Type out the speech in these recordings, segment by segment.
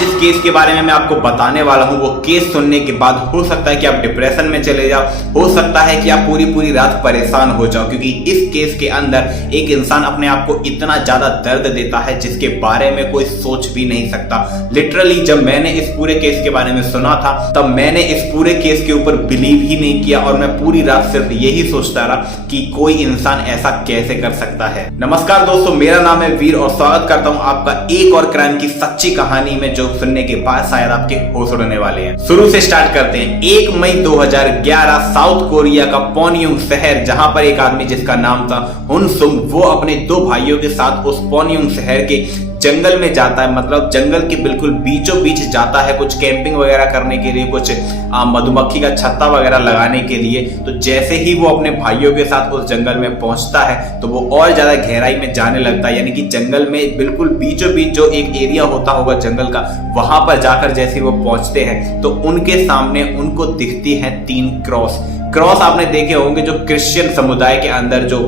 जिस केस के बारे में मैं आपको बताने वाला हूं वो केस सुनने के बाद हो सकता है कि आप डिप्रेशन में चले जाओ, हो सकता है कि आप पूरी रात परेशान हो जाओ, क्योंकि इस केस के अंदर एक इंसान अपने आप को इतना ज्यादा दर्द देता है जिसके बारे में कोई सोच भी नहीं सकता। लिटरली जब मैंने इस पूरे केस के बारे में सुना था तब मैंने इस पूरे केस के ऊपर बिलीव ही नहीं किया और मैं पूरी रात सिर्फ यही सोचता रहा कि कोई इंसान ऐसा कैसे कर सकता है। नमस्कार दोस्तों, मेरा नाम है वीर और स्वागत करता हूं आपका एक और क्राइम की सच्ची कहानी में, जो सुनने के बाद शायद आपके होश उड़ने वाले हैं। शुरू से स्टार्ट करते हैं। 1 मई 2011 साउथ कोरिया का पोन्युंग शहर, जहां पर एक आदमी जिसका नाम था हुन सुंग, वो अपने 2 भाइयों के साथ उस पोन्युंग शहर के जंगल में जाता है, मतलब जंगल के बिल्कुल बीचों बीच जाता है कुछ कैंपिंग वगैरह करने के लिए, कुछ मधुमक्खी का छत्ता वगैरह लगाने के लिए। तो जैसे ही वो अपने भाइयों के साथ उस जंगल में पहुंचता है तो वो और ज्यादा गहराई में जाने लगता है, यानी कि जंगल में बिल्कुल बीचों बीच जो एक एरिया होता होगा जंगल का, वहां पर जाकर जैसे वो पहुंचते हैं तो उनके सामने उनको दिखती है 3 क्रॉस। आपने देखे होंगे जो क्रिश्चियन समुदाय के अंदर जो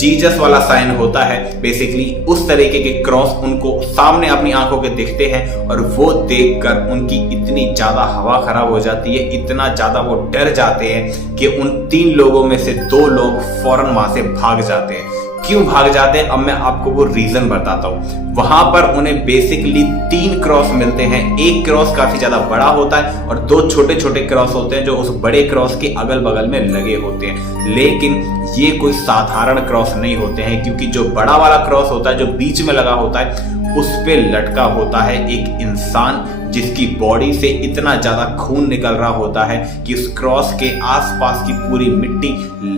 जीसस वाला साइन होता है, बेसिकली उस तरीके के क्रॉस उनको सामने अपनी आंखों के दिखते हैं और वो देखकर उनकी इतनी ज्यादा हवा खराब हो जाती है, इतना ज्यादा वो डर जाते हैं कि उन 3 लोगों में से 2 लोग फौरन वहां से भाग जाते हैं। क्यों भाग जाते हैं अब मैं आपको वो रीजन बताता हूँ। वहां पर उन्हें बेसिकली 3 क्रॉस मिलते हैं। एक क्रॉस काफी ज्यादा बड़ा होता है और 2 छोटे छोटे क्रॉस होते हैं जो उस बड़े क्रॉस के अगल बगल में लगे होते हैं। लेकिन ये कोई साधारण क्रॉस नहीं होते हैं, क्योंकि जो बड़ा वाला क्रॉस होता है जो बीच में लगा होता है उस पे लटका होता है एक इंसान जिसकी बॉडी से इतना ज्यादा खून निकल रहा होता है कि उस क्रॉस के आसपास की पूरी मिट्टी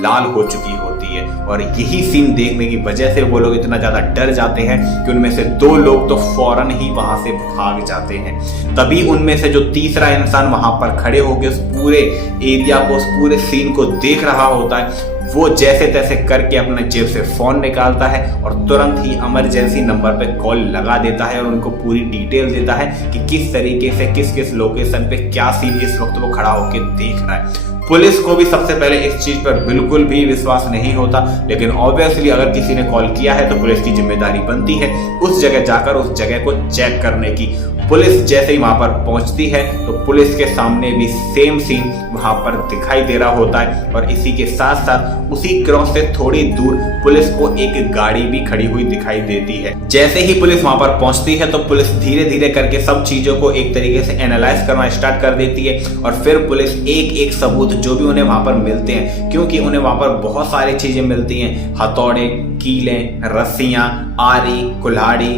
लाल हो चुकी होती है। और यही सीन देखने की वजह से वो लोग इतना ज्यादा डर जाते हैं कि उनमें से 2 लोग तो फौरन ही वहां से भाग जाते हैं। तभी उनमें से जो तीसरा इंसान वहां पर खड़े होकर उस पूरे एरिया को, उस पूरे सीन को देख रहा होता है, वो जैसे तैसे करके अपने जेब से फोन निकालता है और तुरंत ही इमरजेंसी नंबर पे कॉल लगा देता है और उनको पूरी डिटेल देता है कि किस तरीके से किस लोकेशन पे क्या सीन इस वक्त वो खड़ा होकर देख रहा है। पुलिस को भी सबसे पहले इस चीज पर बिल्कुल भी विश्वास नहीं होता, लेकिन ऑब्वियसली अगर किसी ने कॉल किया है तो पुलिस की जिम्मेदारी बनती है उस जगह जाकर उस जगह को चेक करने की। पुलिस जैसे ही वहां पर पहुंचती है तो पुलिस के सामने भी सेम सीन वहां पर दिखाई दे रहा होता है और इसी के साथ साथ उसी क्रॉस से थोड़ी दूर पुलिस को एक गाड़ी भी खड़ी हुई दिखाई देती है। जैसे ही पुलिस वहां पर पहुंचती है तो पुलिस धीरे धीरे करके सब चीजों को एक तरीके से एनालाइज करना स्टार्ट कर देती है और फिर पुलिस एक सबूत जो भी उन्हें वहां पर मिलते हैं, क्योंकि उन्हें वहां पर बहुत सारी चीजें मिलती हैं, हथौड़े, कीलें, रस्सियां, आरी, कुल्हाड़ी,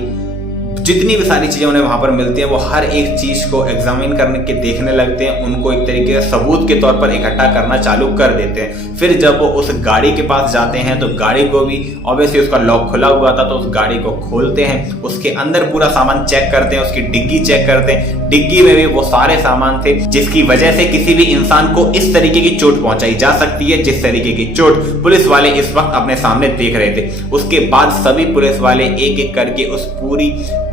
जितनी भी सारी चीजें उन्हें वहां पर मिलती हैं वो हर एक चीज को एग्जामिन करने के देखने लगते हैं, उनको एक तरीके से सबूत के तौर पर इकट्ठा करना चालू कर देते हैं। फिर जब वो उस गाड़ी के पास जाते हैं तो गाड़ी को भी ऑब्वियसली उसका लॉक खुला हुआ था तो उस गाड़ी को खोलते हैं, उसके अंदर पूरा सामान चेक करते हैं, उसकी डिग्गी चेक करते हैं। डिग्गी में भी वो सारे सामान थे जिसकी वजह से किसी भी इंसान को इस तरीके की चोट पहुंचाई जा सकती है जिस तरीके की चोट पुलिस वाले इस वक्त अपने सामने देख रहे थे। उसके बाद सभी पुलिस वाले एक करके उस पूरी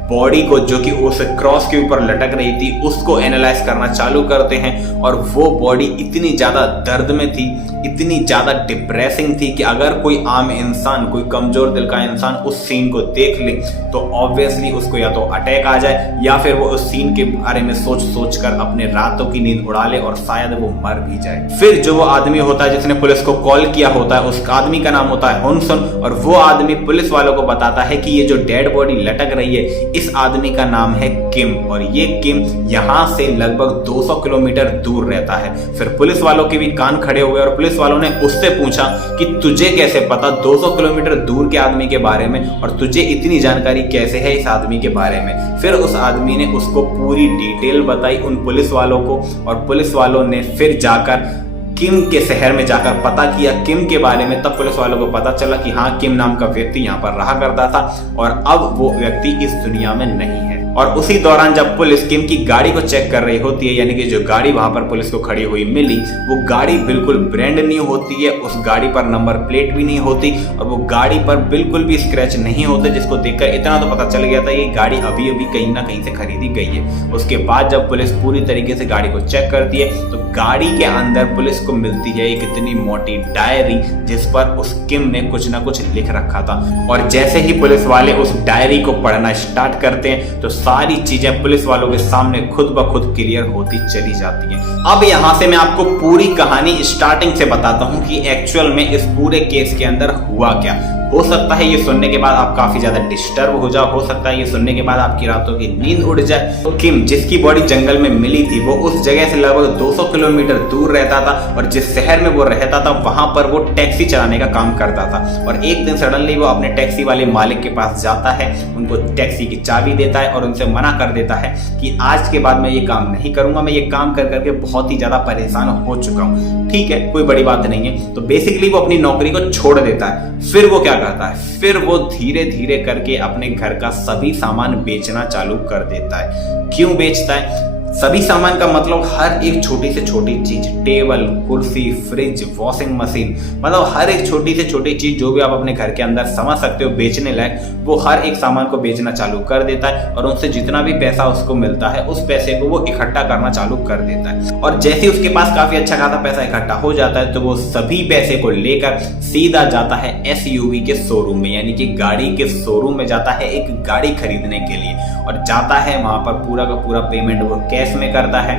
बॉडी को जो कि उस क्रॉस के ऊपर लटक रही थी उसको एनालाइज करना चालू करते हैं और वो बॉडी इतनी ज्यादा दर्द में थी, इतनी ज्यादा डिप्रेसिंग थी कि अगर कोई आम इंसान, कोई कमजोर दिल का इंसान उस सीन को देख ले तो ऑब्वियसली उसको या तो अटैक आ जाए या फिर वो उस सीन के बारे में सोच कर अपने रातों की नींद उड़ा ले और शायद वो मर भी जाए। फिर जो वो आदमी होता है जिसने पुलिस को कॉल किया होता है, उस आदमी का नाम होता है हुन सुंग और वो आदमी पुलिस वालों को बताता है कि ये जो डेड बॉडी लटक रही है इस आदमी का नाम है किम और ये किम यहाँ से लगभग 200 किलोमीटर दूर रहता है। फिर पुलिस वालों के भी कान खड़े हुए और पुलिस वालों ने उससे पूछा कि तुझे कैसे पता 200 किलोमीटर दूर के आदमी के बारे में और तुझे इतनी जानकारी कैसे है इस आदमी के बारे में। फिर उस आदमी ने उसको पूरी डिटेल बताई उन पुलिस वालों को और पुलिस वालों ने फिर जाकर किम के शहर में जाकर पता किया किम के बारे में। तब पुलिस वालों को पता चला कि हाँ, किम नाम का व्यक्ति यहाँ पर रहा करता था और अब वो व्यक्ति इस दुनिया में नहीं है। और उसी दौरान जब पुलिस किम की गाड़ी को चेक कर रही होती है, यानी कि जो गाड़ी वहां पर पुलिस को खड़ी हुई मिली वो गाड़ी बिल्कुल ब्रांड न्यू होती है, उस गाड़ी पर नंबर प्लेट भी नहीं होती और वो गाड़ी पर बिल्कुल भी स्क्रैच नहीं होते, जिसको देखकर इतना तो पता चल गया था ये गाड़ी अभी अभी कहीं ना कहीं से खरीदी गई है। उसके बाद जब पुलिस पूरी तरीके से गाड़ी को चेक करती है तो गाड़ी के अंदर पुलिस को मिलती है एक इतनी मोटी डायरी जिस पर उस किम ने कुछ ना कुछ लिख रखा था। और जैसे ही पुलिस वाले उस डायरी को पढ़ना स्टार्ट करते हैं तो सारी चीजें पुलिस वालों के सामने खुद ब खुद क्लियर होती चली जाती हैं। अब यहाँ से मैं आपको पूरी कहानी स्टार्टिंग से बताता हूँ कि एक्चुअल में इस पूरे केस के अंदर हुआ क्या। हो सकता है ये सुनने के बाद आप काफी ज्यादा डिस्टर्ब हो जाओ, हो सकता है ये सुनने के बाद आपकी रातों की नींद उड़ जाए। तो किम जिसकी बॉडी जंगल में मिली थी वो उस जगह से लगभग 200 किलोमीटर दूर रहता था और जिस शहर में वो रहता था वहां पर वो टैक्सी चलाने का काम करता था। और एक दिन सडनली वो अपने टैक्सी वाले मालिक के पास जाता है, उनको टैक्सी की चाबी देता है और उनसे मना कर देता है कि आज के बाद मैं ये काम नहीं करूंगा, मैं ये काम कर करके बहुत ही ज्यादा परेशान हो चुका हूँ। ठीक है, कोई बड़ी बात नहीं है। तो बेसिकली वो अपनी नौकरी को छोड़ देता है। फिर वो क्या करता है, फिर वो धीरे धीरे करके अपने घर का सभी सामान बेचना चालू कर देता है। क्यों बेचता है? सभी सामान का मतलब हर एक छोटी से छोटी चीज, टेबल, कुर्सी, फ्रिज, वॉशिंग मशीन, मतलब हर एक छोटी से छोटी चीज जो भी आप अपने घर के अंदर समझ सकते हो बेचने लायक, वो हर एक सामान को बेचना चालू कर देता है और उनसे जितना भी पैसा उसको मिलता है उस पैसे को वो इकट्ठा करना चालू कर देता है। और जैसे ही उसके पास काफी अच्छा खासा पैसा इकट्ठा हो जाता है तो वो सभी पैसे को लेकर सीधा जाता है एसयूवी के शोरूम में, यानी कि गाड़ी के शोरूम में जाता है एक गाड़ी खरीदने के लिए। और जाता है वहां पर पूरा का पूरा पेमेंट वो कैश में करता है,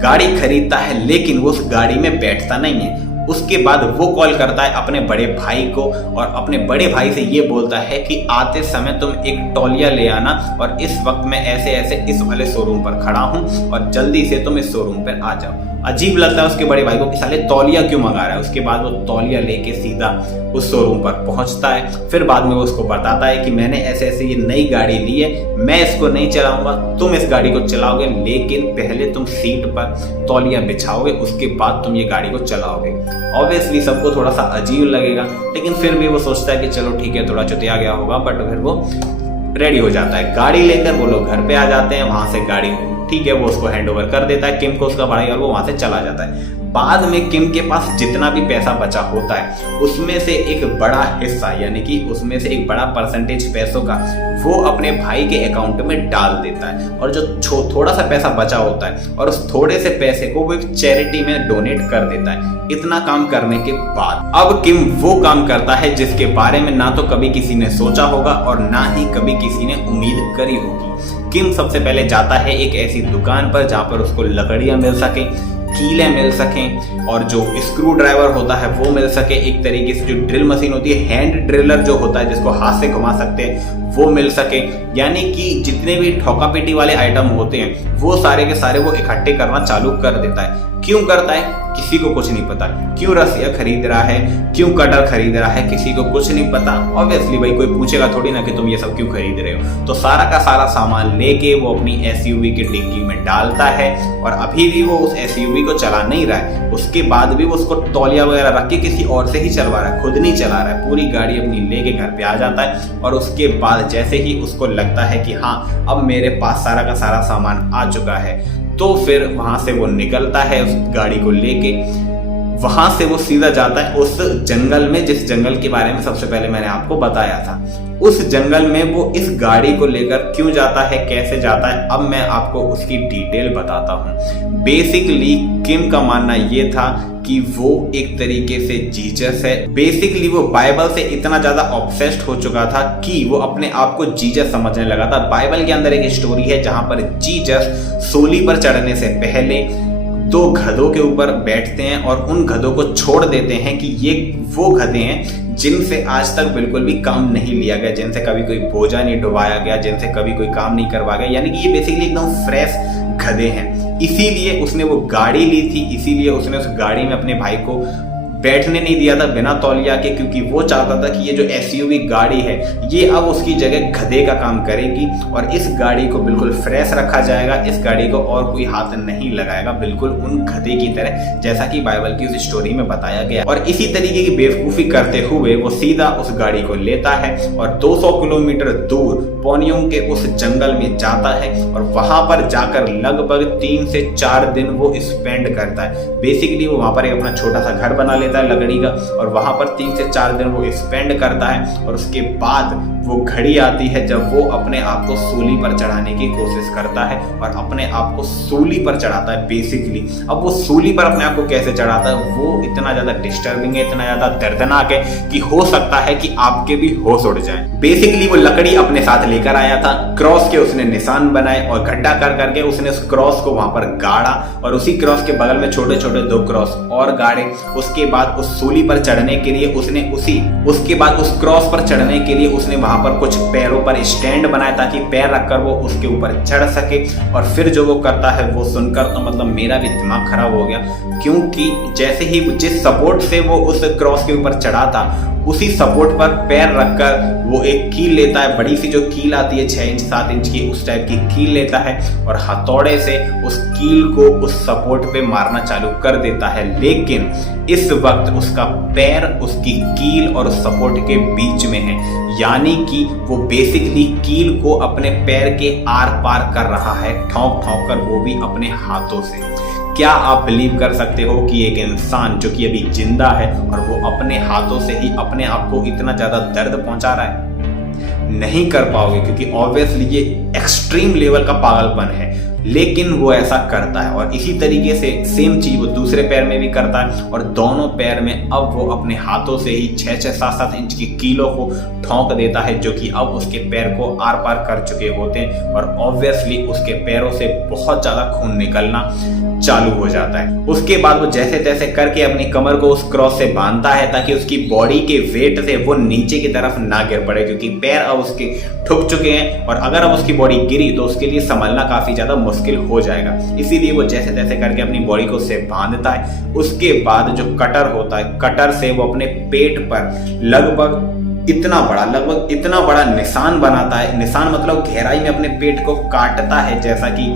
गाड़ी खरीदता है, लेकिन वो उस गाड़ी में बैठता नहीं है। उसके बाद वो कॉल करता है अपने बड़े भाई को और अपने बड़े भाई से ये बोलता है कि आते समय तुम एक तौलिया ले आना और इस वक्त मैं ऐसे ऐसे इस वाले शोरूम पर खड़ा हूं और जल्दी से तुम इस शोरूम पर आ जाओ। अजीब लगता है उसके बड़े भाई को कि साले तौलिया क्यों मंगा रहा है। उसके बाद वो तौलिया लेके सीधा उस शोरूम पर पहुंचता है। फिर बाद में वो उसको बताता है कि मैंने ऐसे ऐसे ये नई गाड़ी ली है, मैं इसको नहीं चलाऊंगा, तुम इस गाड़ी को चलाओगे, लेकिन पहले तुम सीट पर तौलिया बिछाओगे, उसके बाद तुम ये गाड़ी को चलाओगे। ऑब्वियसली सबको थोड़ा सा अजीब लगेगा, लेकिन फिर भी वो सोचता है कि चलो ठीक है, थोड़ा चुतिया गया होगा, बट फिर वो रेडी हो जाता है। गाड़ी लेकर वो लोग घर पे आ जाते हैं। वहां से गाड़ी ठीक है वो उसको हैंड ओवर कर देता है किम को, उसका भाई, और वो वहां से चला जाता है। बाद में किम के पास जितना भी पैसा बचा होता है उसमें से एक बड़ा हिस्सा, यानी कि उसमें से एक बड़ा परसेंटेज पैसों का वो अपने भाई के अकाउंट में डाल देता है। और जो थोड़ा सा पैसा बचा होता है और उस थोड़े से पैसे को वो एक चैरिटी में डोनेट कर देता है। इतना काम करने के बाद अब किम वो काम करता है जिसके बारे में ना तो कभी किसी ने सोचा होगा और ना ही कभी किसी ने उम्मीद करी होगी। किम सबसे पहले जाता है एक ऐसी दुकान पर जहां पर उसको लकड़ियां मिल सके, कीलें मिल सकें और जो स्क्रू ड्राइवर होता है वो मिल सके, एक तरीके से जो ड्रिल मशीन होती है, हैंड ड्रिलर जो होता है जिसको हाथ से घुमा सकते हैं, वो मिल सके। यानी कि जितने भी ठोका पीटी वाले आइटम होते हैं वो सारे के सारे वो इकट्ठे करना चालू कर देता है। क्यों करता है किसी को कुछ नहीं पता। क्यों रस्सियां खरीद रहा है, क्यों कटर खरीद रहा है, किसी को कुछ नहीं पता। ऑब्वियसली भाई कोई पूछेगा थोड़ी ना कि तुम ये सब क्यों खरीद रहे हो। तो सारा का सारा सामान लेके वो अपनी एसयूवी की डिग्गी में डालता है और अभी भी वो उस एसयूवी को चला नहीं रहा है। उसके बाद भी वो उसको तौलिया वगैरह रख के किसी और से ही चलवा रहा है, खुद नहीं चला रहा है। पूरी गाड़ी अपनी लेके घर पे आ जाता है और उसके बाद जैसे ही उसको लगता है कि हाँ अब मेरे पास सारा का सारा सामान आ चुका है, तो फिर वहां से वो निकलता है उस गाड़ी को लेके। वहां से वो सीधा जाता है उस जंगल में जिस जंगल के बारे में सबसे पहले मैंने आपको बताया था। उस जंगल में वो इस गाड़ी को लेकर क्यों जाता है, कैसे जाता है, अब मैं आपको उसकी डिटेल बताता हूँ। बेसिकली किम का मानना ये था कि वो एक तरीके से जीसस है। बेसिकली वो बाइबल से इतना ज्यादा ऑब्सेस्ड हो चुका था कि वो अपने आप को जीसस समझने लगा था। बाइबल के अंदर एक स्टोरी है जहां पर जीसस सूली पर चढ़ने से पहले 2 गधों के ऊपर बैठते हैं और उन गधों को छोड़ देते हैं कि ये वो गधे हैं जिनसे आज तक बिल्कुल भी काम नहीं लिया गया, जिनसे कभी कोई बोझा नहीं ढुवाया गया, जिनसे कभी कोई काम नहीं करवाया गया। यानी कि ये बेसिकली एकदम फ्रेश गधे हैं। इसीलिए उसने वो गाड़ी ली थी, इसीलिए उसने उस गाड़ी में अपने भाई को बैठने नहीं दिया था बिना तौलिया के, क्योंकि वो चाहता था कि ये जो एसयूवी गाड़ी है ये अब उसकी जगह गधे का काम करेगी और इस गाड़ी को बिल्कुल फ्रेश रखा जाएगा। इस गाड़ी को और कोई हाथ नहीं लगाएगा, बिल्कुल उन गधे की तरह, जैसा कि बाइबल की उस स्टोरी में बताया गया। और इसी तरीके की बेवकूफी करते हुए वो सीधा उस गाड़ी को लेता है और 200 किलोमीटर दूर पोनियोंग के उस जंगल में जाता है और वहां पर जाकर लगभग 3 से 4 दिन वो स्पेंड करता है। बेसिकली वो वहां पर एक अपना छोटा सा घर बना लेता है लकड़ी का और वहां पर 3 से 4 दिन वो स्पेंड करता है और उसके बाद वो घड़ी आती है जब वो अपने आप को सूली पर चढ़ाने की कोशिश करता है और अपने आप को सूली पर चढ़ाता है बेसिकली। अब वो सूली पर अपने आप को कैसे चढ़ाता है वो इतना ज्यादा डिस्टर्बिंग है, इतना ज्यादा दर्दनाक है कि हो सकता है कि आपके भी होश उड़ जाए। बेसिकली वो लकड़ी अपने साथ लेकर आया था, क्रॉस के उसने निशान बनाए और गड्ढा कर करके उसने उस क्रॉस को वहां पर गाड़ा और उसी क्रॉस के बगल में छोटे छोटे 2 क्रॉस और गाड़े। उसके बाद उस सूली पर चढ़ने के लिए उस क्रॉस पर चढ़ने के लिए उसने वहां पर कुछ पैरों पर स्टैंड बनाया ताकि पैर रखकर वो उसके ऊपर चढ़ सके। और फिर जो वो करता है वो सुनकर तो मतलब मेरा भी दिमाग खराब हो गया, क्योंकि जैसे ही जिस सपोर्ट से वो उस क्रॉस के ऊपर चढ़ा था उसी सपोर्ट पर पैर रखकर वो एक कील लेता है, बड़ी सी जो कील आती है 6 इंच 7 इंच की, उस टाइप की कील लेता है और हथौड़े से उस कील को उस सपोर्ट पे मारना चालू कर देता है। लेकिन इस वक्त उसका पैर उसकी कील और उस सपोर्ट के बीच में है, यानी कि वो बेसिकली कील को अपने पैर के आर पार कर रहा है, ठोक ठोक कर, वो भी अपने हाथों से। क्या आप बिलीव कर सकते हो कि एक इंसान जो कि अभी जिंदा है और वो अपने हाथों से ही अपने आप को इतना ज्यादा दर्द पहुंचा रहा है? नहीं कर पाओगे, क्योंकि ऑब्वियसली ये एक्सट्रीम लेवल का पागलपन है, लेकिन वो ऐसा करता है। और इसी तरीके से सेम चीज वो दूसरे पैर में भी करता है और दोनों पैर में अब वो अपने हाथों से ही 6-6, 7-7 इंच की कीलों को ठोंक देता है, जो कि अब उसके पैर को आर पार कर चुके होते हैं और ऑब्वियसली उसके पैरों से बहुत ज्यादा खून निकलना चालू हो जाता है। उसके बाद वो जैसे तैसे करके अपनी कमर को उस क्रॉस से बांधता है ताकि उसकी बॉडी के वेट से वो नीचे की तरफ ना गिर पड़े, क्योंकि पैर अब उसके ठुक चुके हैं और अगर अब उसकी बॉडी गिरी तो उसके लिए संभलना काफी ज्यादा मुश्किल हो जाएगा। इसीलिए वो जैसे तैसे करके अपनी बॉडी को उससे बांधता है। उसके बाद जो कटर होता है, कटर से वो अपने पेट पर लगभग इतना बड़ा निशान बनाता है। निशान मतलब गहराई में अपने पेट को काटता है, जैसा कि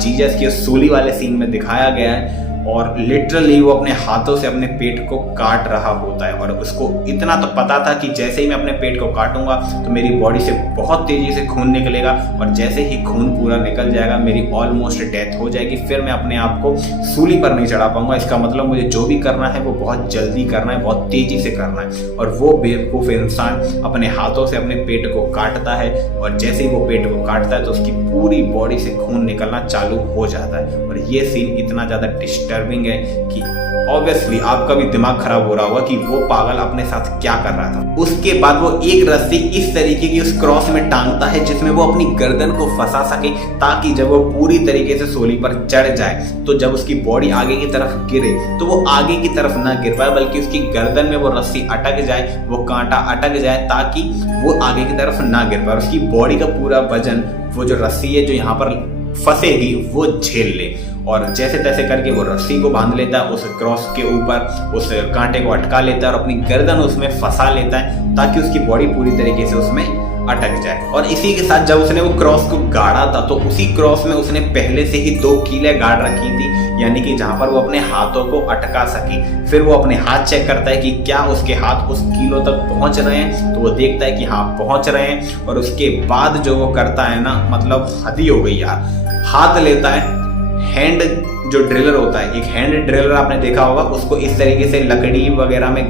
जीसस के सूली वाले सीन में दिखाया गया है। और लिटरली वो अपने हाथों से अपने पेट को काट रहा होता है और उसको इतना तो पता था कि जैसे ही मैं अपने पेट को काटूंगा तो मेरी बॉडी से बहुत तेजी से खून निकलेगा और जैसे ही खून पूरा निकल जाएगा मेरी ऑलमोस्ट डेथ हो जाएगी, फिर मैं अपने आप को सूली पर नहीं चढ़ा पाऊंगा। इसका मतलब मुझे जो भी करना है वो बहुत जल्दी करना है, बहुत तेजी से करना है। और वो बेवकूफ़ इंसान अपने हाथों से अपने पेट को काटता है और जैसे ही वो पेट को काटता है तो उसकी पूरी बॉडी से खून निकलना चालू हो जाता है। और ये सीन इतना ज़्यादा डिस्टर्बिंग है कि ऑब्वियसली आपका भी दिमाग खराब हो रहा होगा कि वो पागल अपने साथ क्या कर रहा था। उसके बाद वो एक रस्सी इस तरीके की उस क्रॉस में टांगता है जिसमें वो अपनी गर्दन को फंसा सके, ताकि जब वो पूरी तरीके से सूली पर चढ़ जाए तो जब उसकी बॉडी आगे की तरफ गिरे तो वो आगे की तरफ ना गिर पाए, बल्कि उसकी गर्दन में वो रस्सी अटक जाए, वो कांटा अटक जाए, ताकि वो आगे की तरफ ना गिर पाए। उसकी बॉडी का पूरा वजन वो जो रस्सी है जो यहाँ पर फंसेगी वो झेल ले। और जैसे तैसे करके वो रस्सी को बांध लेता है, उस क्रॉस के ऊपर उस कांटे को अटका लेता है और अपनी गर्दन उसमें फंसा लेता है ताकि उसकी बॉडी पूरी तरीके से उसमें अटक जाए। और इसी के साथ जब उसने वो क्रॉस को गाड़ा था तो उसी क्रॉस में उसने पहले से ही 2 कीलें गाड़ रखी थी, यानी कि जहां पर वो अपने हाथों को अटका सके। फिर वो अपने हाथ चेक करता है कि क्या उसके हाथ उस कीलों तक पहुंच रहे हैं, तो वो देखता है कि हाँ पहुंच रहे हैं। और उसके बाद जो वो करता है ना, मतलब हद ही हो गई यार, हाथ लेता है, हैंड जो ड्रिलर होता है, एक हैंड ड्रिलर आपने देखा होगा, उसको इस तरीके से लकड़ी वगैरह में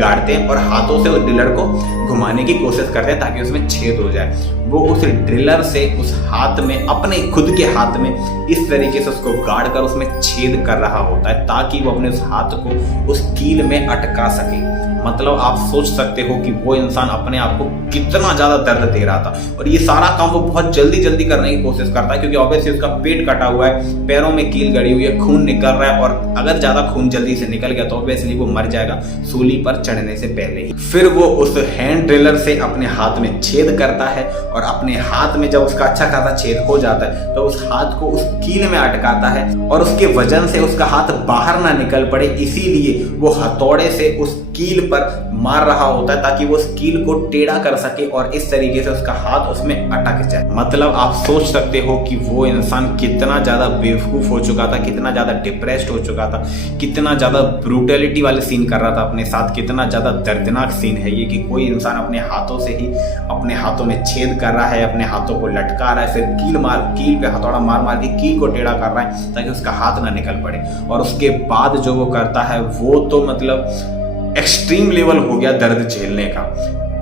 गाड़ते हैं और हाथों से उस ड्रिलर को घुमाने की कोशिश करते हैं ताकि उसमें छेद हो जाए। वो उस ड्रिलर से उस हाथ में, अपने खुद के हाथ में इस तरीके से उसको गाड़ कर उसमें छेद कर रहा होता है ताकि वो अपने उस हाथ को उस कील में अटका सके। मतलब आप सोच सकते हो कि वो इंसान अपने आप को कितना ज्यादा दर्द दे रहा था। और ये सारा काम वो बहुत जल्दी करने की कोशिश करता है, क्योंकि ऑब्वियसली उसका पेट कटा हुआ है, पैरों में कील गड़ी हुई है, खून निकल रहा है और अगर ज्यादा खून जल्दी से निकल गया तो ऑब्वियसली वो मर जाएगा सूली पर चढ़ने से पहले ही। फिर वो उस हैंड ड्रिलर से अपने हाथ में छेद करता है और अपने हाथ में जब उसका अच्छा खासा छेद हो जाता है तो उस हाथ को उस कील में अटकाता है और उसके वजन से उसका हाथ बाहर ना निकल पड़े, इसीलिए वो हथौड़े से उस कील पर मार रहा होता है ताकि वो उस कील को टेढ़ा कर सके और इस तरीके से उसका हाथ उसमें अटक जाए। मतलब आप सोच सकते हो कि वो इंसान कितना ज्यादा बेवकूफ हो चुका था, कितना ज्यादा डिप्रेस्ड हो चुका था, कितना ज्यादा ब्रूटलिटी वाले सीन कर रहा था अपने साथ। कितना ज्यादा दर्दनाक सीन है ये कि कोई इंसान अपने हाथों से ही अपने हाथों में छेद कर रहा है, अपने हाथों को लटका रहा है, फिर कील पे हथौड़ा मार के कील को टेढ़ा कर रहा है ताकि उसका हाथ ना निकल पड़े। और उसके बाद जो वो करता है वो तो मतलब एक्सट्रीम लेवल हो गया दर्द झेलने का।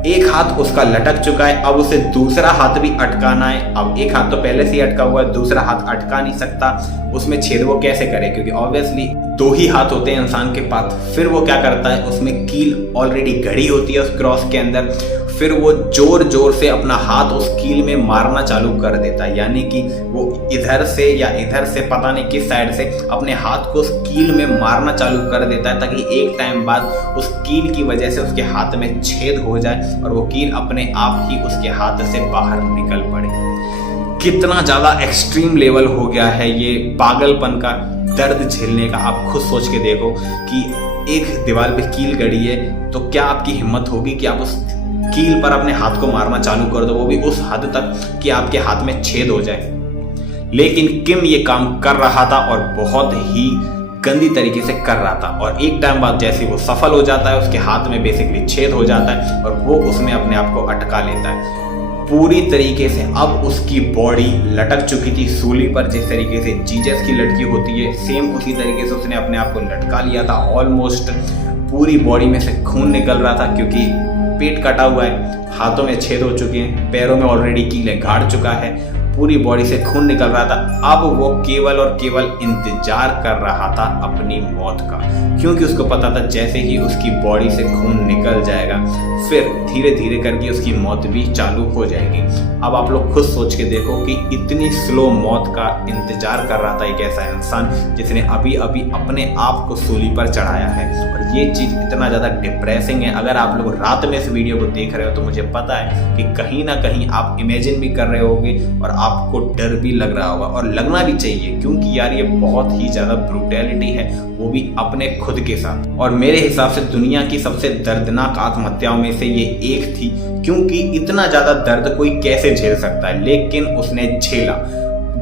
एक हाथ उसका लटक चुका है, अब उसे दूसरा हाथ भी अटकाना है। अब एक हाथ तो पहले से ही अटका हुआ है, दूसरा हाथ अटका नहीं सकता, उसमें छेद वो कैसे करे, क्योंकि ऑब्वियसली 2 ही हाथ होते हैं इंसान के पास। फिर वो क्या करता है, उसमें कील ऑलरेडी गड़ी होती है उस क्रॉस के अंदर, फिर वो जोर जोर से अपना हाथ उस कील में मारना चालू कर देता है, यानी कि वो इधर से या इधर से पता नहीं किस साइड से अपने हाथ को उस कील में मारना चालू कर देता है, ताकि एक टाइम बाद उस कील की वजह से उसके हाथ में छेद हो जाए और वो कील अपने आप ही उसके हाथ से बाहर निकल पड़े। कितना ज्यादा एक्सट्रीम लेवल हो गया है ये पागलपन का, दर्द झेलने का। आप खुद सोच के देखो कि एक दीवार पे कील गड़ी है, तो क्या आपकी हिम्मत होगी कि आप उस कील पर अपने हाथ को मारना चालू कर दो, वो भी उस हद तक कि आपके हाथ में छेद हो जाए। लेकिन किम ये काम कर रहा था और बहुत ही गंदी तरीके से कर रहा था, और एक टाइम बाद जैसे वो सफल हो जाता है, उसके हाथ में बेसिकली छेद हो जाता है और वो उसमें अपने आप को अटका लेता है पूरी तरीके से। अब उसकी बॉडी लटक चुकी थी सूली पर, जिस तरीके से जीसस की लटकी होती है, सेम उसी तरीके से उसने अपने आप को लटका लिया था। ऑलमोस्ट पूरी बॉडी में से खून निकल रहा था, क्योंकि पेट कटा हुआ है, हाथों में छेद हो चुके हैं, पैरों में ऑलरेडी कील गाड़ चुका है, पूरी बॉडी से खून निकल रहा था। अब वो केवल और केवल इंतजार कर रहा था अपनी मौत का, क्योंकि उसको पता था जैसे ही उसकी बॉडी से खून निकल जाएगा फिर धीरे धीरे करके उसकी मौत भी चालू हो जाएगी। अब आप लोग खुद सोच के देखो कि इतनी स्लो मौत का इंतजार कर रहा था एक ऐसा इंसान जिसने अभी अभी अपने आप को सूली पर चढ़ाया है। और ये चीज़ इतना ज़्यादा डिप्रेसिंग है। अगर आप लोग रात में इस वीडियो को देख रहे हो तो मुझे पता है कि कहीं ना कहीं आप इमेजिन भी कर रहे होगे और आपको डर भी लग रहा होगा, और लगना भी चाहिए, क्योंकि यार ये बहुत ही ज़्यादा ब्रूटैलिटी है, वो भी अपने खुद के साथ। और मेरे हिसाब से दुनिया की सबसे दर्दनाक आत्महत्याओं में से ये एक थी, क्योंकि इतना ज़्यादा दर्द कोई कैसे झेल सकता है, लेकिन उसने झेला।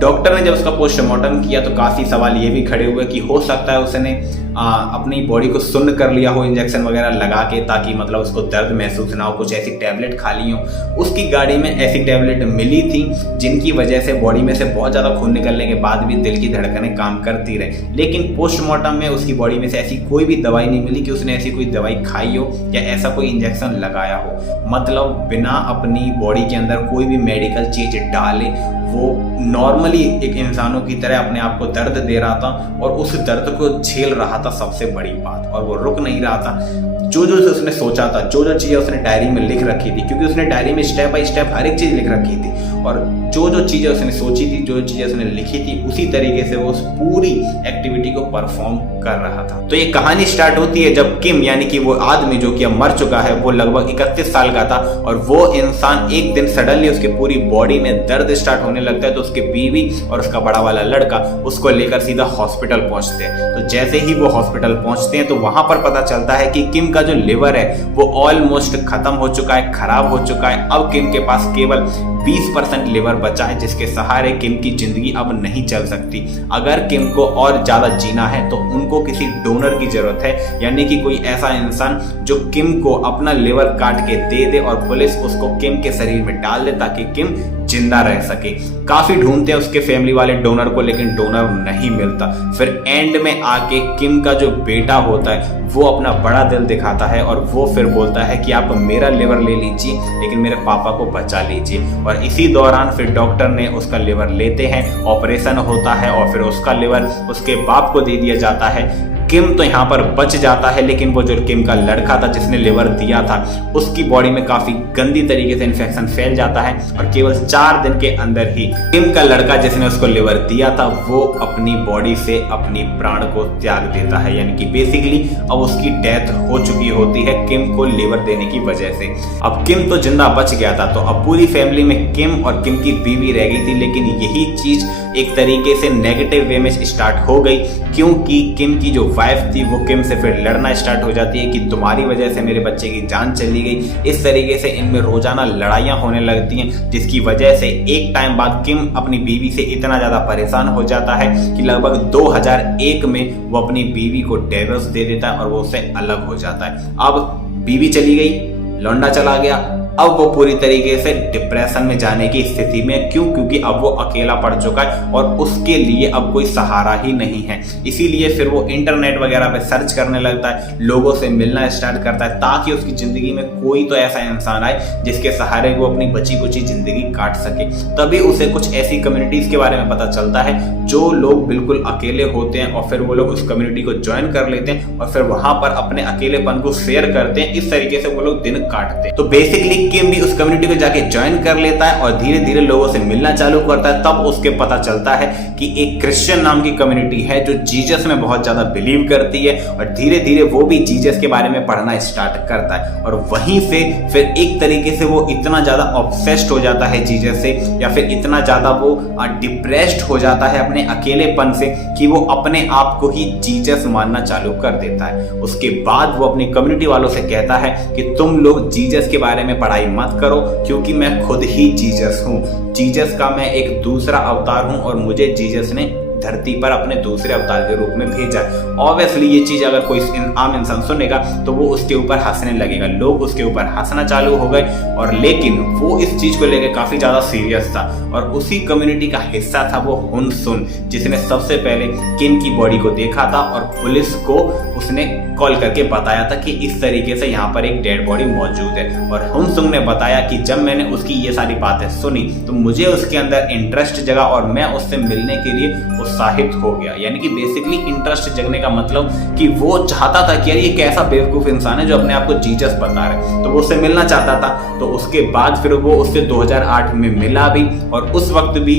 डॉक्टर ने जब उसका पोस्टमार्टम किया तो काफ़ी सवाल ये भी खड़े हुए कि हो सकता है उसने अपनी बॉडी को सुन्न कर लिया हो इंजेक्शन वगैरह लगा के, ताकि मतलब उसको दर्द महसूस ना हो, कुछ ऐसी टैबलेट खा ली हो। उसकी गाड़ी में ऐसी टैबलेट मिली थी जिनकी वजह से बॉडी में से बहुत ज़्यादा खून निकलने के बाद भी दिल की धड़कनें काम करती रहे, लेकिन पोस्टमार्टम में उसकी बॉडी में से ऐसी कोई भी दवाई नहीं मिली कि उसने ऐसी कोई दवाई खाई हो या ऐसा कोई इंजेक्शन लगाया हो। मतलब बिना अपनी बॉडी के अंदर कोई भी मेडिकल चीज डाले वो नॉर्मली एक इंसानों की तरह अपने आप को दर्द दे रहा था और उस दर्द को झेल रहा था, सबसे बड़ी बात। और वो रुक नहीं रहा था। जो जो उसने सोचा था, जो जो चीज़ें उसने डायरी में लिख रखी थी, क्योंकि उसने डायरी में स्टेप बाय स्टेप हर एक चीज़ लिख रखी थी, और जो जो चीज़ें उसने सोची थी, जो जो चीज़ें उसने लिखी थी, उसी तरीके से वो उस पूरी एक्टिविटी को परफॉर्म कर रहा था। तो ये कहानी स्टार्ट होती है जब किम, यानी कि वो आदमी जो कि अब मर चुका है, वो लगभग 31 साल का था, और वो इंसान एक दिन सडनली उसके पूरी बॉडी में दर्द स्टार्ट होने लगता है। तो उसके बीवी और उसका बड़ा वाला लड़का उसको लेकर सीधा हॉस्पिटल पहुंचते हैं। तो जैसे ही वो हॉस्पिटल पहुंचते हैं तो वहां पर पता चलता है कि किम का जो लिवर है वो ऑलमोस्ट खत्म हो चुका है, खराब हो चुका है। अब किम के पास केवल 20% लिवर बचा है, जिसके सहारे किम की जिंदगी अब नहीं चल सकती। अगर किम को और ज्यादा जीना है तो उनको किसी डोनर की जरूरत है, यानी कि कोई ऐसा इंसान जो किम को अपना लिवर काट के दे दे और पुलिस उसको किम के शरीर में डाल दे, ताकि किम जिंदा रह सके। काफी ढूंढते हैं उसके फैमिली वाले डोनर को, लेकिन डोनर नहीं मिलता। फिर एंड में आके किम का जो बेटा होता है वो अपना बड़ा दिल दिखाता है और वो फिर बोलता है कि आप मेरा लिवर ले लीजिए, लेकिन मेरे पापा को बचा लीजिए। और इसी दौरान फिर डॉक्टर ने उसका लिवर लेते हैं, ऑपरेशन होता है और फिर उसका लिवर उसके बाप को दे दिया जाता है। किम तो यहाँ पर बच जाता है, लेकिन वो जो किम का लड़का था जिसने लिवर दिया था, उसकी बॉडी में काफी गंदी तरीके से इन्फेक्शन फैल जाता है और केवल 4 दिन के अंदर ही किम का लड़का जिसने उसको लिवर दिया था वो अपनी बॉडी से अपनी प्राण को त्याग देता है। यानी कि बेसिकली अब उसकी डेथ हो चुकी होती है किम को लिवर देने की वजह से। अब किम तो जिंदा बच गया था, तो अब पूरी फैमिली में किम और किम की बीवी रह गई थी। लेकिन यही चीज एक तरीके से नेगेटिव वे में स्टार्ट हो गई, क्योंकि किम की जो वाइफ थी वो किम से फिर लड़ना स्टार्ट हो जाती है कि तुम्हारी वजह से मेरे बच्चे की जान चली गई। इस तरीके से इनमें रोजाना लड़ाइयाँ होने लगती हैं, जिसकी वजह से एक टाइम बाद किम अपनी बीवी से इतना ज्यादा परेशान हो जाता है कि लगभग 2001 में वो अपनी बीवी को डिवोर्स दे देता है और वो उससे अलग हो जाता है। अब बीवी चली गई, लौंडा चला गया, अब वो पूरी तरीके से डिप्रेशन में जाने की स्थिति में। क्यों? क्योंकि अब वो अकेला पड़ चुका है और उसके लिए अब कोई सहारा ही नहीं है। इसीलिए फिर वो इंटरनेट वगैरह पे सर्च करने लगता है, लोगों से मिलना स्टार्ट करता है ताकि उसकी जिंदगी में कोई तो ऐसा इंसान आए जिसके सहारे वो अपनी बची कुची जिंदगी काट सके। तभी उसे कुछ ऐसी कम्युनिटीज के बारे में पता चलता है जो लोग बिल्कुल अकेले होते हैं और फिर वो लोग उस कम्युनिटी को ज्वाइन कर लेते हैं और फिर वहां पर अपने अकेलेपन को शेयर करते हैं। इस तरीके से वो लोग दिन काटते हैं। तो बेसिकली किम भी उस कम्युनिटी को जाके ज्वाइन कर लेता है और धीरे धीरे लोगों से मिलना चालू करता है। तब उसके पता चलता है कि एक क्रिश्चियन नाम की कम्युनिटी है जो जीसस में बहुत ज्यादा बिलीव करती है और धीरे धीरे वो भी जीसस के बारे में पढ़ना स्टार्ट करता है। और वहीं से फिर एक तरीके से वो इतना ज्यादा ऑब्सेस्ड हो जाता है जीसस से, या फिर इतना ज्यादा वो डिप्रेस्ड हो जाता है अपने अकेलेपन से कि वो अपने आप को ही जीसस मानना चालू कर देता है। उसके बाद वो अपनी कम्युनिटी वालों से कहता है कि तुम लोग जीसस के बारे में पढ़ाई मत करो क्योंकि मैं खुद ही जीसस हूँ। जीसस का मैं एक दूसरा अवतार हूँ और मुझे जीसस ने धरती पर अपने दूसरे अवतार के रूप में भेजा। ऑब्वियसली ये चीज अगर कोई आम इंसान सुनेगा तो वो उसके ऊपर हंसने लगेगा। लोग उसके ऊपर हंसना चालू हो गए और लेकिन वो इस चीज को लेकर काफी ज्यादा सीरियस था और उसी कम्युनिटी का हिस्सा था वो हुन सुन, जिसने सबसे पहले किम की बॉडी को देखा था और पुलिस को उसने कॉल करके बताया था कि इस तरीके से यहाँ पर एक डेड बॉडी मौजूद है। और हुन सुन ने बताया कि जब मैंने उसकी ये सारी बातें सुनी तो मुझे उसके अंदर इंटरेस्ट जगा और मैं उससे मिलने के लिए उत्साहित हो गया। यानी कि बेसिकली इंटरेस्ट जगने का मतलब कि वो चाहता था कि यार ये कैसा बेवकूफ इंसान है जो अपने आप को जीसस बता रहा है, तो वो उससे मिलना चाहता था। तो उसके बाद फिर वो उससे 2008 में मिला भी और उस वक्त भी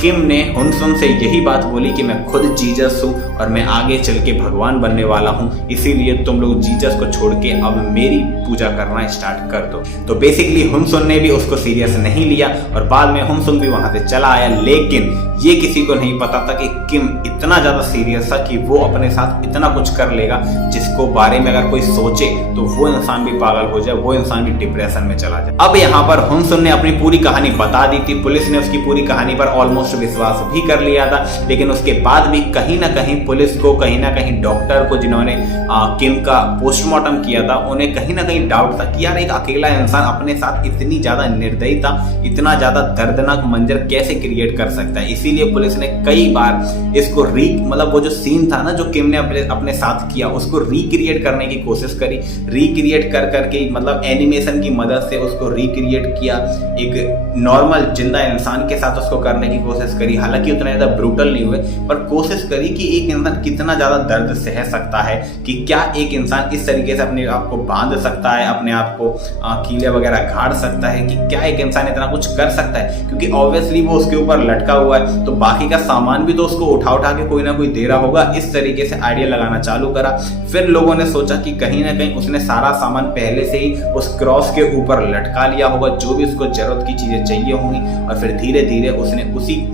किम ने हुन सुन से यही बात बोली कि मैं खुद जीसस हूँ और मैं आगे चल के भगवान बनने वाला हूँ, इसीलिए तुम लोग जीसस को छोड़ के अब मेरी पूजा करना स्टार्ट कर दो। तो बेसिकली हुन सुन ने भी उसको सीरियस नहीं लिया और बाद में हुन सुन भी वहां से चला आया। लेकिन ये किसी को नहीं पता था कि किम इतना ज्यादा सीरियस था कि वो अपने साथ इतना कुछ कर लेगा जिसको बारे में अगर कोई सोचे तो वो इंसान भी पागल हो जाए, वो इंसान भी डिप्रेशन में चला जाए। अब यहाँ पर हुन सुन ने अपनी पूरी कहानी बता दी थी। पुलिस ने उसकी पूरी कहानी पर ऑलमोस्ट विश्वास भी कर लिया था, लेकिन उसके बाद भी कहीं ना कहीं पुलिस को, कहीं ना कहीं डॉक्टर को जिन्होंने किम का पोस्टमार्टम किया था, उन्हें कहीं ना कहीं डाउट था कि यार एक अकेला इंसान अपने साथ इतनी ज्यादा निर्दयता, इतना ज्यादा दर्दनाक मंजर कैसे क्रिएट कर सकता है। इसीलिए पुलिस ने कई बार इसको मतलब वो जो सीन था ना जो किम ने अपने साथ किया उसको रिक्रिएट करने की कोशिश करी। रिक्रिएट कर करके मतलब एनिमेशन की मदद से उसको रिक्रिएट किया, एक नॉर्मल जिंदा इंसान के साथ उसको करने की कोशिश करी। हालांकि उतना ज्यादा ब्रूटल नहीं हुए पर कोशिश करी कि एक इंसान कितना ज्यादा दर्द सह सकता है, कि क्या एक इंसान इस तरीके से अपने आप को बांध सकता है, अपने आप को कीले वगैरह गाड़ सकता है, कि क्या एक इंसान इतना कुछ कर सकता है। क्योंकि ऑब्वियसली वो उसके ऊपर लटका हुआ है तो बाकी का सामान भी तो उसको उठा उठा के कोई ना कोई दे रहा होगा। इस तरीके से आइडिया लगाना चालू करा। फिर लोगों ने सोचा कि कहीं ना कहीं उसने सारा सामान पहले से ही उस क्रॉस के ऊपर लटका लिया होगा, जो भी उसको जरूरत की चीजें चाहिए होंगी, और फिर धीरे धीरे उसने उसी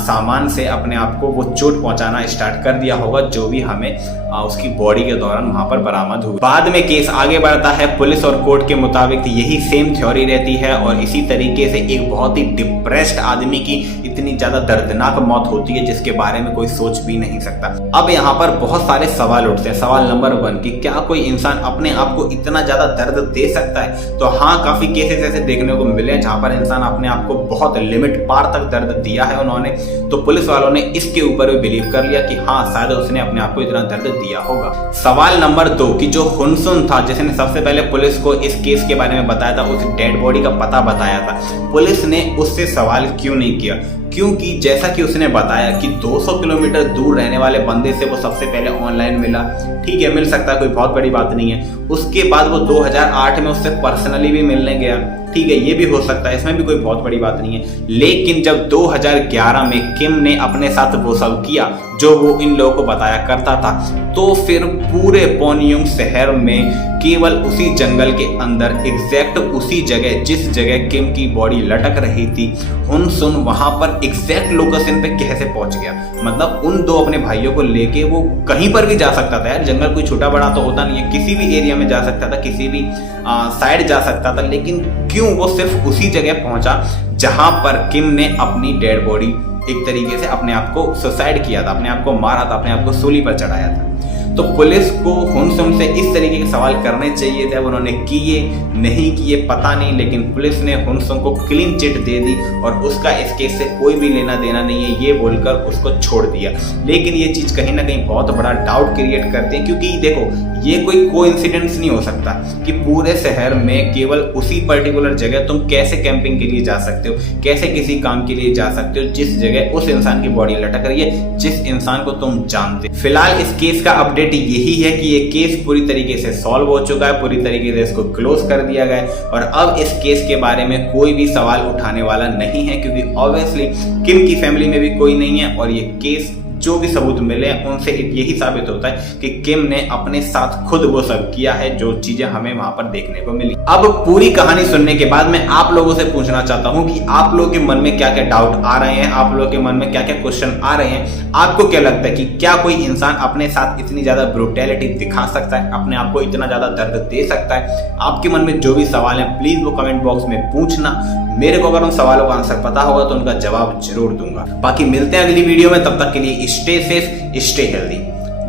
सामान से अपने आप को वो चोट पहुंचाना स्टार्ट कर दिया होगा जो भी हमें उसकी बॉडी के दौरान वहां पर बरामद हुई। बाद में केस आगे बढ़ता है। पुलिस और कोर्ट के मुताबिक यही सेम थ्योरी रहती है और इसी तरीके से एक बहुत ही डिप्रेस्ड आदमी की इतनी ज्यादा दर्दनाक मौत होती है जिसके बारे में कोई सोच भी नहीं सकता। अब यहाँ पर बहुत सारे सवाल उठते हैं। सवाल नंबर 1 कि क्या कोई इंसान अपने आप को इतना ज्यादा दर्द दे सकता है? तो हाँ, काफी केसेस ऐसे देखने को मिले जहां पर इंसान अपने आप को बहुत लिमिट पार तक दर्द दिया है उन्होंने। तो पुलिस वालों ने इसके ऊपर भी बिलीव कर लिया कि हाँ, शायद उसने अपने आप को इतना दर्द दिया होगा। सवाल नंबर 2 कि जो हुन सुन था जिसने सबसे पहले पुलिस को इस केस के बारे में बताया था, उस डेड बॉडी का पता बताया था, पुलिस ने उससे सवाल क्यों नहीं किया? क्योंकि जैसा कि उसने बताया कि 200 किलोमीटर दूर रहने वाले बंदे से वो सबसे पहले ऑनलाइन मिला। ठीक है, मिल सकता है, कोई बहुत बड़ी बात नहीं है। उसके बाद वो 2008 में उससे पर्सनली भी मिलने गया। ठीक है, ये भी हो सकता है, इसमें भी कोई बहुत बड़ी बात नहीं है। लेकिन जब 2011 में किम ने अपने साथ वो सब किया जो वो इन लोगों को बताया करता था, तो फिर पूरे पोनियोंग शहर में केवल उसी जंगल के अंदर एग्जैक्ट उसी जगह जिस जगह किम की बॉडी लटक रही थी, हुन सुन वहां पर एग्जैक्ट लोकेशन पे कैसे पहुंच गया। मतलब उन दो अपने भाइयों को लेके वो कहीं पर भी जा सकता था यार, जंगल कोई छोटा बड़ा तो होता नहीं है, किसी भी एरिया में जा सकता था, किसी भी साइड जा सकता था। लेकिन क्यों वो सिर्फ उसी जगह पहुंचा जहां पर किम ने अपनी डेड बॉडी एक तरीके से अपने आप को सुसाइड किया था, अपने आप को मारा था, अपने आप को सूली पर चढ़ाया था। तो पुलिस को हुनसुन से इस तरीके के सवाल करने चाहिए थे। अब उन्होंने किए नहीं किए पता नहीं, लेकिन पुलिस ने हुनसुन को क्लीन चिट दे दी और उसका इस केस से कोई भी लेना देना नहीं है ये बोलकर उसको छोड़ दिया। लेकिन ये चीज़ कहीं ना कहीं बहुत बड़ा डाउट क्रिएट करते हैं, क्योंकि देखो ये कोई कोइंसिडेंस नहीं हो सकता कि पूरे शहर में केवल उसी पर्टिकुलर जगह तुम कैसे कैंपिंग के लिए जा सकते हो, कैसे किसी काम के लिए जा सकते हो जिस जगह उस इंसान की बॉडी लटक रही है, जिस इंसान को तुम जानते हो। फिलहाल इस केस का अपडेट यही है कि ये केस पूरी तरीके से सॉल्व हो चुका है, पूरी तरीके से इसको क्लोज कर दिया गया है और अब इस केस के बारे में कोई भी सवाल उठाने वाला नहीं है, क्योंकि ऑब्वियसली किम की फैमिली में भी कोई नहीं है और ये केस जो भी सबूत मिले उनसे यही साबित होता है कि किम ने अपने साथ खुद वो सब किया है जो चीजें हमें वहां पर देखने को मिली। अब पूरी कहानी सुनने के बाद मैं आप लोगों से पूछना चाहता हूं कि आप लोगों के मन में क्या क्या डाउट आ रहे हैं, आप लोगों के मन में क्या क्या क्वेश्चन आ रहे हैं। आपको क्या लगता है कि क्या कोई इंसान अपने साथ इतनी ज्यादा ब्रूटैलिटी दिखा सकता है, अपने आप को इतना ज्यादा दर्द दे सकता है? आपके मन में जो भी सवाल है प्लीज वो कमेंट बॉक्स में पूछना। मेरे को अगर उन सवालों का आंसर पता होगा तो उनका जवाब जरूर दूंगा। बाकी मिलते हैं अगली वीडियो में, तब तक के लिए स्टे सेफ, स्टे हेल्दी।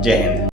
जय हिंद।